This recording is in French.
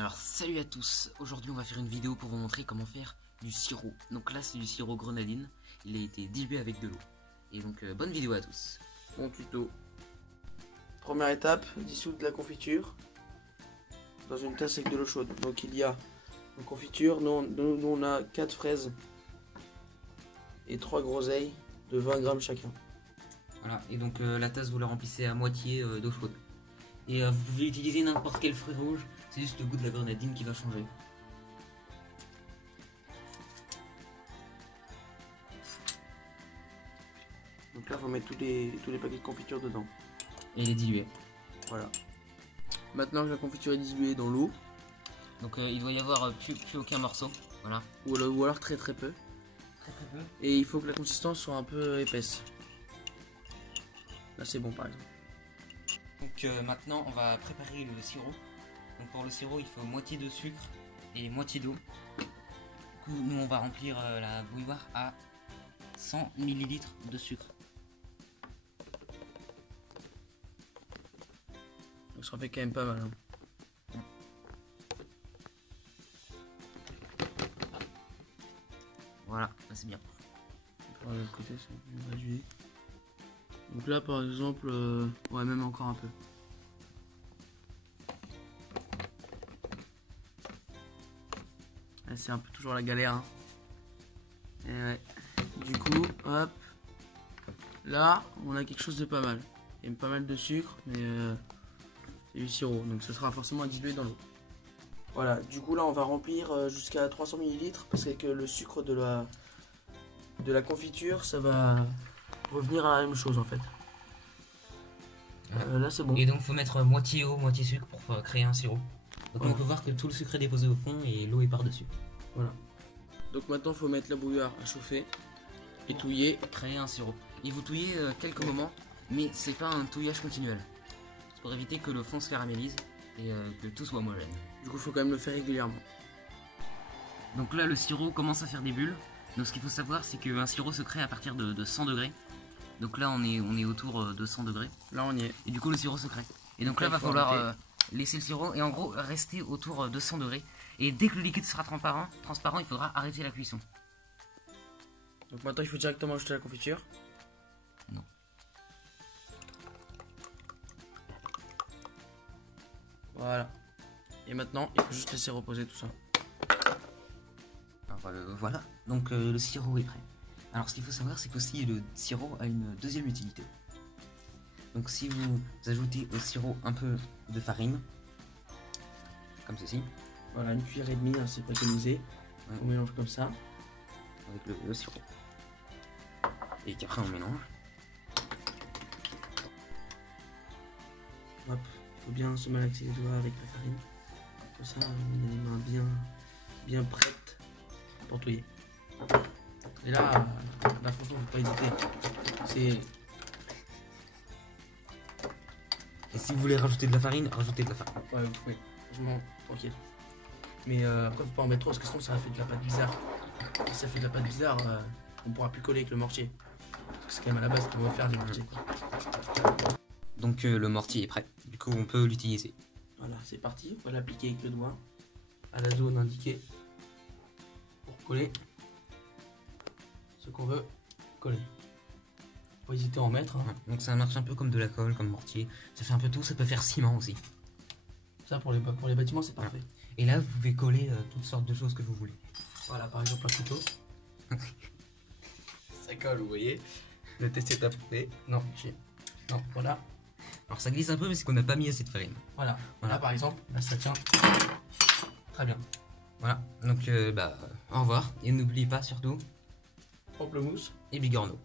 Alors salut à tous, aujourd'hui on va faire une vidéo pour vous montrer comment faire du sirop. Donc là c'est du sirop grenadine, il a été dilué avec de l'eau. Et donc bonne vidéo à tous. Bon tuto. Première étape, dissoudre la confiture dans une tasse avec de l'eau chaude. Donc il y a une confiture, nous on a 4 fraises et 3 groseilles de 20 grammes chacun. Voilà, et donc la tasse vous la remplissez à moitié d'eau chaude. Et vous pouvez utiliser n'importe quel fruit rouge, c'est juste le goût de la grenadine qui va changer. Donc là il faut mettre tous les paquets de confiture dedans. Et les diluer. Voilà. Maintenant que la confiture est diluée dans l'eau. Donc il doit y avoir plus aucun morceau. Voilà. Ou alors très peu. Très peu. Et il faut que la consistance soit un peu épaisse. Là c'est bon par exemple. Donc maintenant on va préparer le sirop. Donc pour le sirop il faut moitié de sucre et moitié d'eau. Du coup nous on va remplir la bouilloire à 100 ml de sucre. Donc ça en fait quand même pas mal. Hein. Voilà, c'est bien. Par l'autre côté c'est plus réduit. Donc là par exemple, ouais même encore un peu. C'est un peu toujours la galère. Hein. Et ouais. Du coup, hop. Là, on a quelque chose de pas mal. Il y a pas mal de sucre, mais c'est du sirop. Donc ça sera forcément dilué dans l'eau. Voilà, du coup là on va remplir jusqu'à 300 ml parce qu'avec le sucre de la confiture, ça va revenir à la même chose en fait. Là c'est bon. Et donc faut mettre moitié eau, moitié sucre pour créer un sirop. Donc voilà. On peut voir que tout le sucre est déposé au fond et l'eau est par-dessus. Voilà. Donc maintenant il faut mettre la bouilloire à chauffer et touiller. Créer un sirop. Il faut touiller quelques moments, mais c'est pas un touillage continuel. C'est pour éviter que le fond se caramélise et que tout soit homogène. Du coup il faut quand même le faire régulièrement. Donc là le sirop commence à faire des bulles. Donc ce qu'il faut savoir c'est qu'un sirop se crée à partir de 100 degrés. Donc là on est autour de 100 degrés. Là on y est. Et du coup le sirop se crée. Et donc là il va falloir laisser le sirop et en gros rester autour de 100 degrés. Et dès que le liquide sera transparent, il faudra arrêter la cuisson. Donc maintenant il faut directement ajouter la confiture. Non. Voilà. Et maintenant il faut juste laisser reposer tout ça. Alors, voilà, donc le sirop est prêt. Alors ce qu'il faut savoir c'est qu'aussi le sirop a une deuxième utilité. Donc si vous ajoutez au sirop un peu de farine, comme ceci. Voilà, une cuillère et demie, hein, c'est préconisé. Ouais. On mélange comme ça. Avec le sirop. Et qu'après on mélange. Hop, faut bien se malaxer les doigts avec la farine. Comme ça, on a les mains bien prêtes pour touiller. Et là franchement, faut pas hésiter. C'est... Et si vous voulez rajouter de la farine, rajoutez de la farine. Ouais, vous pouvez. Franchement, tranquille. Mais après, faut pas en mettre trop parce que sinon ça fait de la pâte bizarre. Si ça fait de la pâte bizarre, on pourra plus coller avec le mortier. Parce que c'est quand même à la base qu'on va faire du mortier. Donc le mortier est prêt. Du coup, on peut l'utiliser. Voilà, c'est parti. On va l'appliquer avec le doigt à la zone indiquée pour coller ce qu'on veut coller. Faut pas hésiter à en mettre. Hein. Donc ça marche un peu comme de la colle, comme mortier. Ça fait un peu tout. Ça peut faire ciment aussi. Ça pour les bâtiments, c'est parfait. Et là, vous pouvez coller toutes sortes de choses que vous voulez. Voilà, par exemple un couteau. Ça colle, vous voyez. Le test est approuvé. Non, voilà. Alors ça glisse un peu, mais c'est qu'on n'a pas mis assez de farine. Voilà. Là, par exemple, là, ça tient très bien. Voilà. Donc, au revoir. Et n'oubliez pas surtout Pamplemousse et bigorneau.